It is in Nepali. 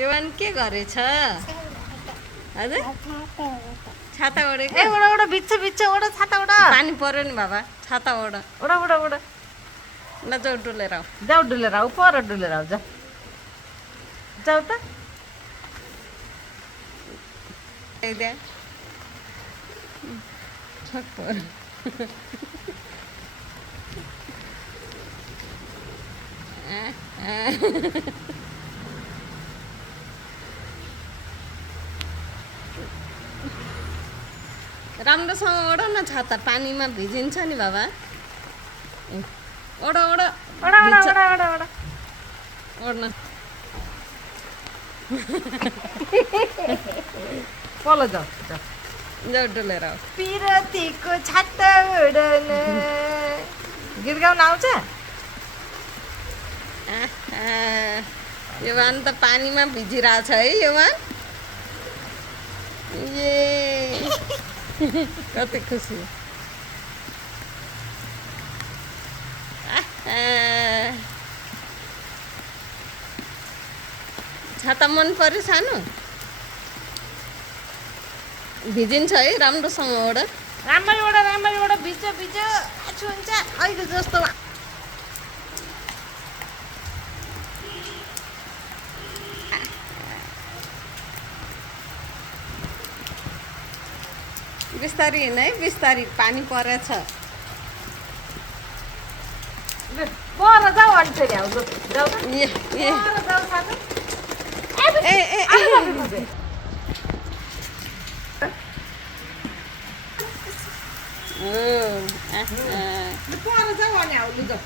युवान के गरेछ हजुर छाता ओढेको ए ओडा ओडा भिज्छ भिज्छ ओडा छाता ओडा पानी पर्यो नि बाबा छाता ओढ ओडा ओडा ओडा ल जाऊ डुलेर आऊ जाऊ डुलेर आऊ पर डुलेर आऊ जाऊ जाऊ त त्यहाँ ठक्कर राम्रोसँग ओढ न छाता पानीमा भिजिन्छ नि बाबा ओढ ओढ ओडा ओडा ओडा ओडा ओडा ओढ्न पल जाऊ जाऊ जाऊ डुलेर आऊ पिरतीको छाता ओढन गीत गाउन आउँछ युवान त पानीमा भिजिरहेछ है युवान ए कति खुसी छाता मन पर्यो सानो भिजिन्छ है राम्रोसँग ओढ राम्ररी ओडा भिज्छ भिज्छ आछु हुन्छ अहिले जस्तो बिस्तारी हिँड है बिस्तारी पानी परेछ पर जाऊ अनि फेरि आऊ जाऊ त ए ए पर जाऊ साथी ए ए ए पर जाऊ अनि आऊ लु जाऊ